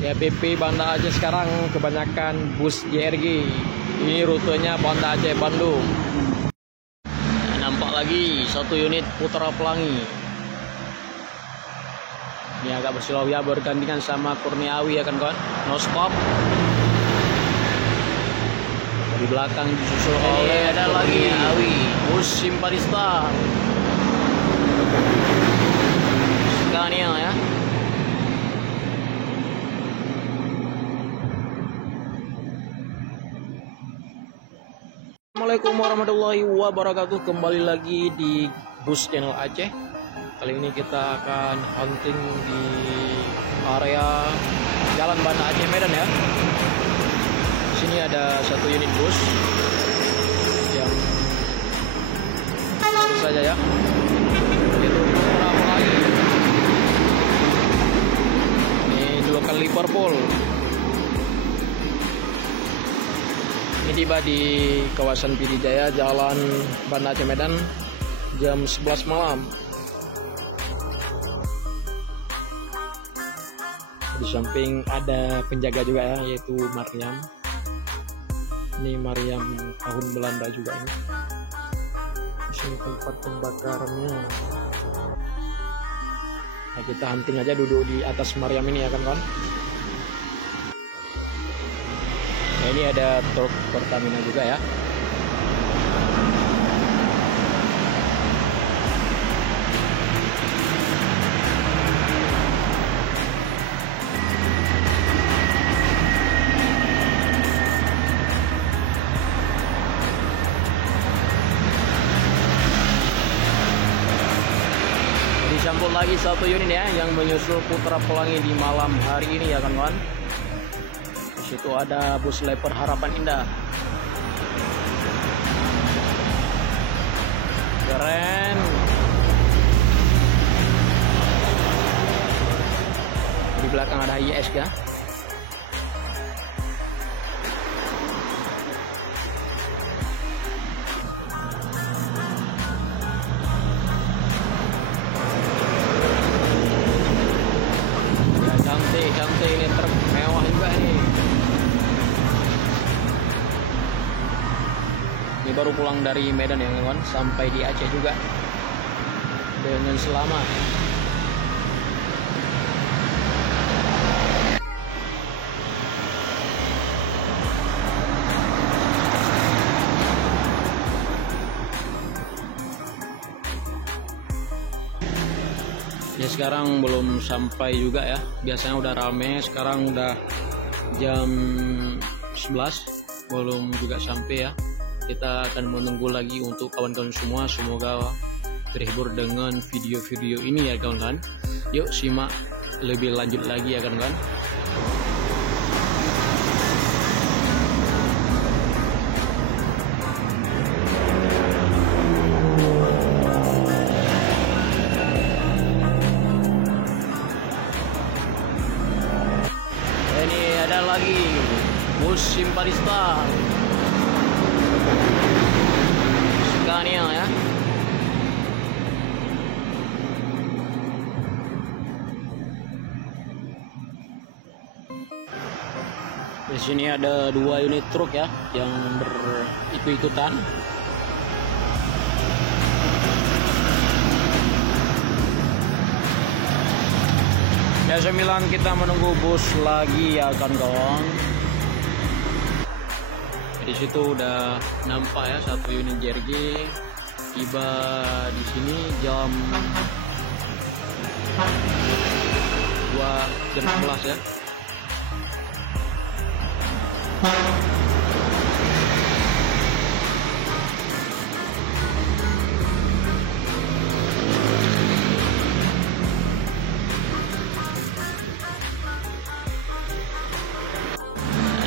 Ya, PP Banda Aceh sekarang kebanyakan bus JRG. Ini rutenya Banda Aceh Bandung. Nah, nampak lagi satu unit Putra Pelangi. Ini agak bersilau ya, bergandengan sama Kurniawi ya kan kawan. No stop. Di belakang disusul oleh ada lagi bus Simparista Scania ya. Assalamualaikum warahmatullahi wabarakatuh. Kembali lagi di Bus Channel Aceh. Kali ini kita akan hunting di area Jalan Banda Aceh Medan ya. Di sini ada satu unit bus yang baru saja ya. Itu berapa lagi? Ini julukan Liverpool. Ini tiba di kawasan Pidijaya, Jalan Banda Aceh Medan jam 11 malam. Di samping ada penjaga juga ya, yaitu Mariam. Ini Mariam tahun Belanda juga ini. Di sini tempat pembakarannya. Nah, kita hunting aja duduk di atas Mariam ini ya kan kawan. Nah, ini ada truk Pertamina juga ya. Disambut lagi satu unit ya yang menyusul Putra Pelangi di malam hari ini ya kan kawan. Di situ ada bus Leper Harapan Indah. Keren. Di belakang ada IS ya. Cantik ini, truk mewah juga nih. Ini baru pulang dari Medan ya kawan, sampai di Aceh juga dengan selamat. Ya sekarang belum sampai juga ya. Biasanya udah rame, sekarang udah jam 11 belum juga sampai ya. Kita akan menunggu lagi untuk kawan-kawan semua. Semoga terhibur dengan video-video ini ya kawan-kawan. Yuk simak lebih lanjut lagi ya kawan-kawan. Lagi bus Simparista Scania ya. Di sini ada dua unit truk ya yang berikut-ikutan. Ya, 9 kita menunggu bus lagi ya kawan-kawan. Di situ udah nampak ya satu unit JRG tiba di sini jam 11 ya.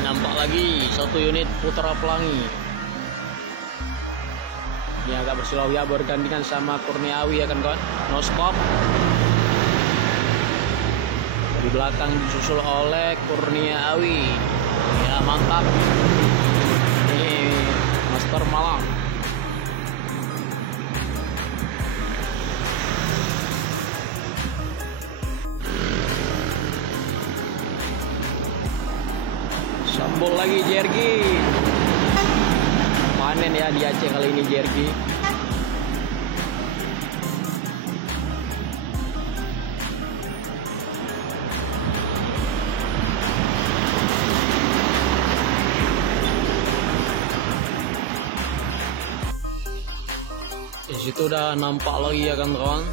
Nampak lagi satu unit Putra Pelangi. Ini agak bersilau ya, bergandengan sama Kurniawi ya kan kawan. No stop. Di belakang disusul oleh Kurniawi. Ya mantap. Ini Master Malang. jebol lagi jergi. Panen ya di Aceh kali ini jergi. Di situ udah nampak lagi ya kan kawan.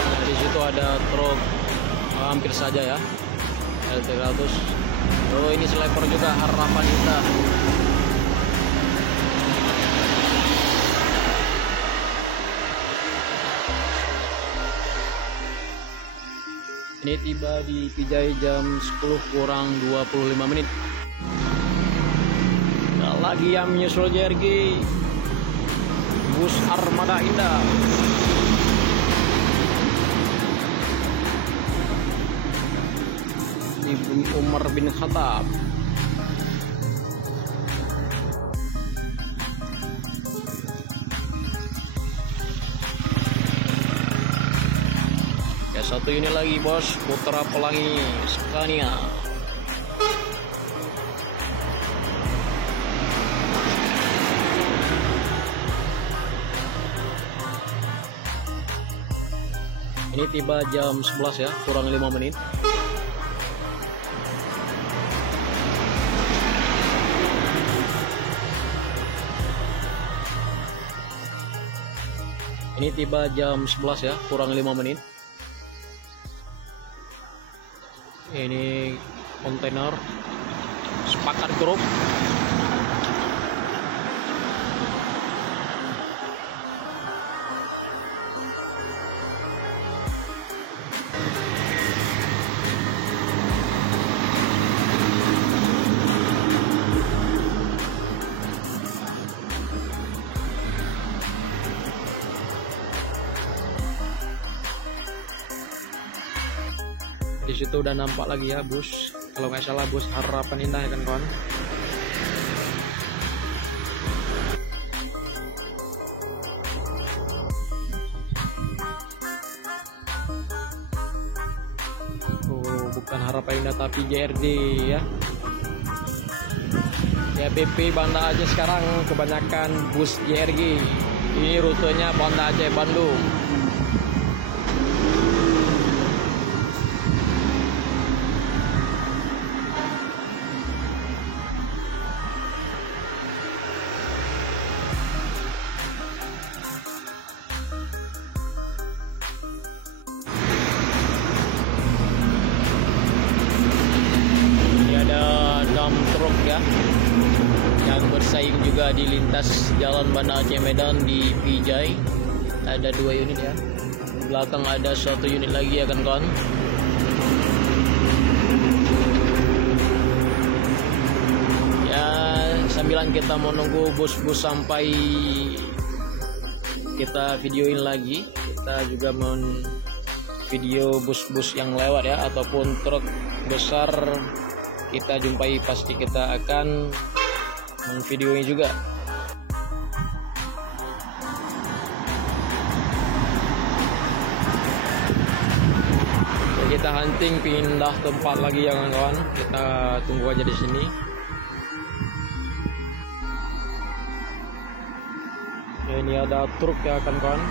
Nah, di situ ada truk hampir saja ya L300. Oh ini sniper juga harapan kita. Ini tiba di Pijai jam 10 kurang 25 menit. Lagi yang menyusul jergi bus Armada Indah. Ibu Umar bin Khattab. Ya satu ini lagi bos, Putra Pelangi Scania. Ini tiba jam 11 ya, kurang 5 menit. Ini tiba jam 11 ya, kurang 5 menit. Ini kontainer Sepakat Group. Di situ udah nampak lagi ya bus, kalau nggak salah bus Harapan Indah ya kan kawan. Oh bukan Harapan Indah tapi JRD ya. Ya BP Banda Aceh sekarang kebanyakan bus JRG. Ini rutenya Banda Aceh Bandung. Truk ya yang bersaing juga di lintas Jalan Banda Aceh Medan di Pijai. Ada 2 unit ya, di belakang ada 1 unit lagi ya kan kawan. Ya sambilan kita menunggu bus-bus sampai kita videoin lagi, kita juga video bus-bus yang lewat ya ataupun truk besar kita jumpai, pasti kita akan memvideonya juga. Ya, kita hunting pindah tempat lagi ya kawan-kawan. Kita tunggu aja di sini. Ya, ini ada truk ya kawan-kawan.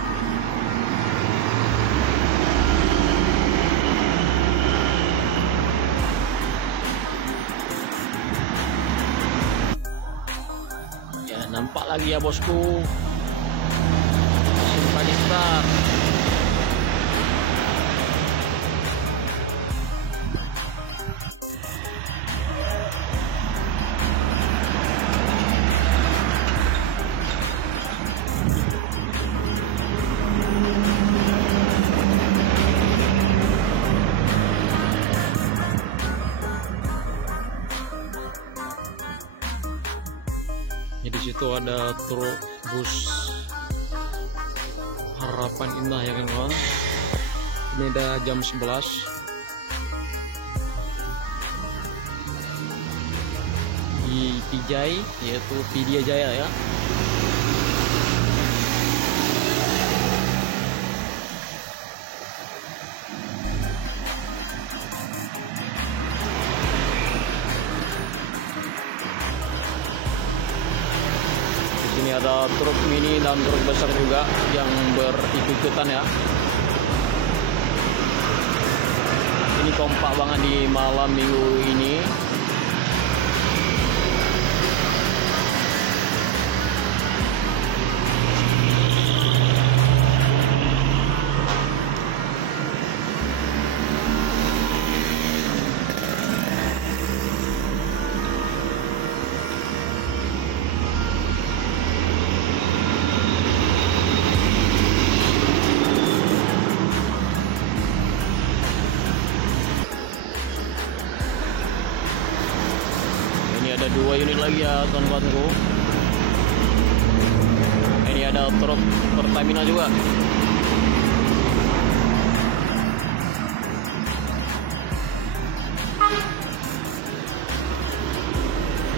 Nampak lagi ya bosku, Simpanista. Di situ ada truk bus Harapan Indah ya kan kawan. Ini udah jam 11. Di Pijai, yaitu Pidya Jaya ya. ada truk mini dan truk besar juga yang berikut-ikutan ya. Ini kompak banget di malam minggu ini. Ada 2 unit lagi ya kawan-kawanku. Ini ada truk Pertamina juga.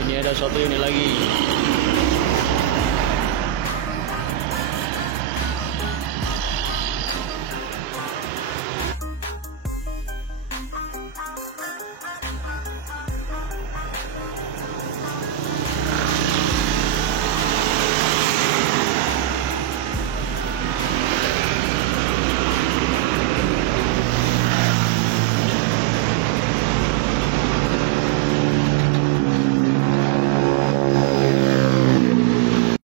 Ini ada 1 unit lagi.